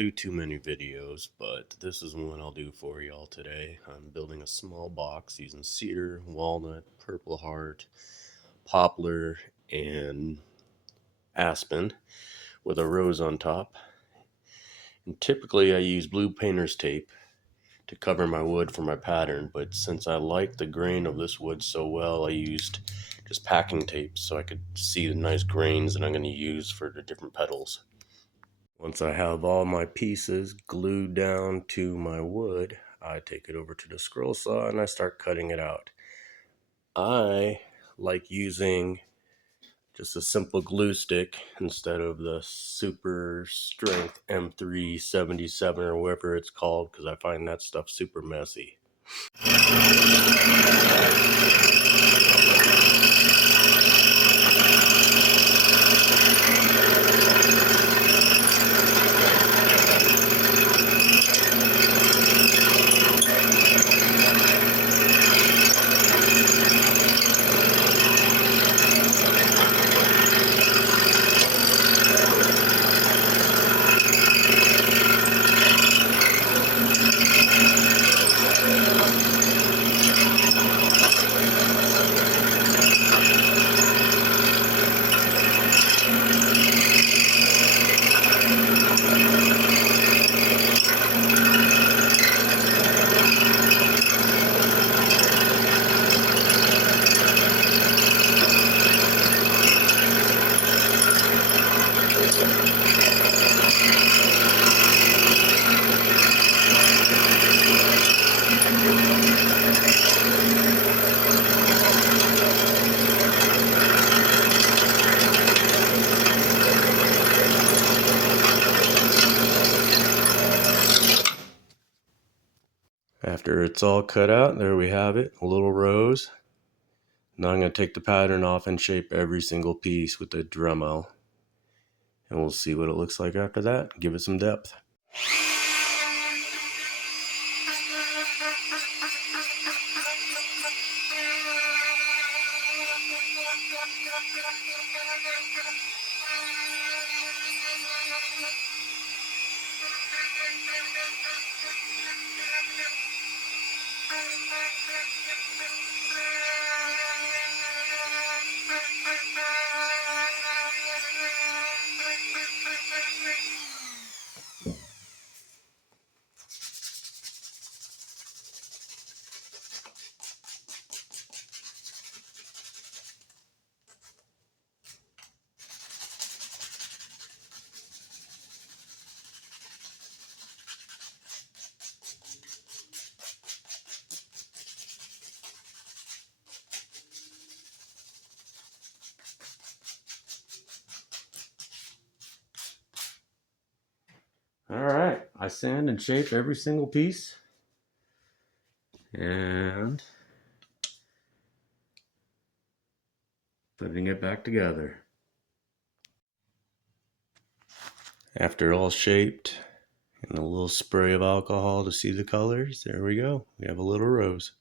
do too many videos, but this is one I'll do for y'all today. I'm building a small box using cedar, walnut, purple heart, poplar, and aspen with a rose on top. And typically I use blue painter's tape to cover my wood for my pattern, but since I like the grain of this wood so well, I used just packing tape so I could see the nice grains that I'm going to use for the different petals. Once I have all my pieces glued down to my wood, I take it over to the scroll saw and I start cutting it out. I like using just a simple glue stick instead of the super strength M377 or whatever it's called, because I find that stuff super messy. After it's all cut out, there we have it, a little rose. Now I'm going to take the pattern off and shape every single piece with the Dremel. And we'll see what it looks like after that. Give it some depth. Alright, I sand and shape every single piece. And putting it back together. After all shaped and a little spray of alcohol to see the colors, there we go. We have a little rose.